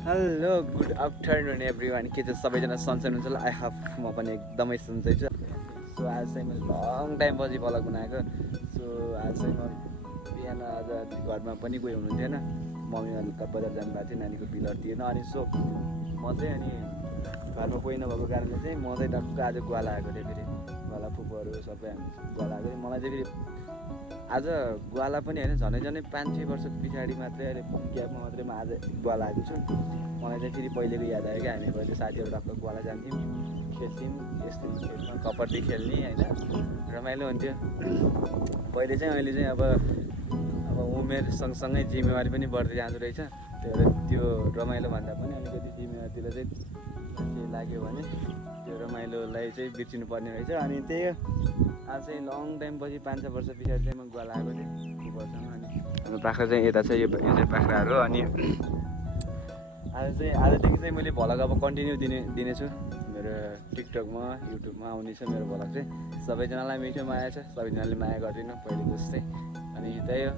Hello good afternoon everyone. के चाहिँ सबैजना सन्चै हुनुहुन्छ होला? आई होप म पनि एकदमै सन्चै छु। सो आज चाहिँ मैले लङ टाइम पछि भ्लग बनाएको। सो आज चाहिँ म बिहान आज घरमा पनि कोही हुनुहुन्थेन, मम्मीहरू त बजार जानुभएको थियो, नानीको बिलहरू थिएन। अनि सो म चाहिँ अनि घरमा कोही नभएको कारणले चाहिँ म चाहिँ टक्क आज ग्वाला आएको थिएँ। फेरि ग्वाला फुपूहरू सबै हामी ग्वाला आएको थियो। मलाई चाहिँ फेरि आज ग्वाला पनि होइन, झन्डै 5-6 वर्ष पछाडि मात्रै अहिले ग्यापमा मात्रै म आज ग्वाला आएको छु। मलाई चाहिँ फेरि पहिलेको याद आयो क्या, हामी पहिले साथीहरू टक्क ग्वाला जान्थ्यौँ, खेल्थ्यौँ, यस्तो खेल्थ्यौँ, कबड्डी खेल्ने होइन, रमाइलो हुन्थ्यो पहिले चाहिँ। अहिले चाहिँ अब उमेर सँगसँगै जिम्मेवारी पनि बढ्दै जाँदो रहेछ। त्यही भएर त्यो रमाइलो भन्दा पनि अलिकति जिम्मेवारीतिर चाहिँ के लाग्यो भने त्यो रमाइलोलाई चाहिँ बिर्सिनु पर्ने रहेछ। अनि त्यही आज चाहिँ लङ टाइम पछि 5-6 वर्ष पछाडि चाहिँ म ग्वाला आएको थिएँ फुपूहरूसँग। अनि हाम्रो बाख्रा चाहिँ यता छ, यो चाहिँ बाख्राहरू। अनि आजदेखि चाहिँ मैले भ्लग अब कन्टिन्यू दिनेछु मेरो टिकटकमा, युट्युबमा आउने छ मेरो भ्लग चाहिँ। सबैजनालाई मिठो माया छ, सबैजनाले माया गरिदिनु पहिले जस्तै। अनि त्यही हो।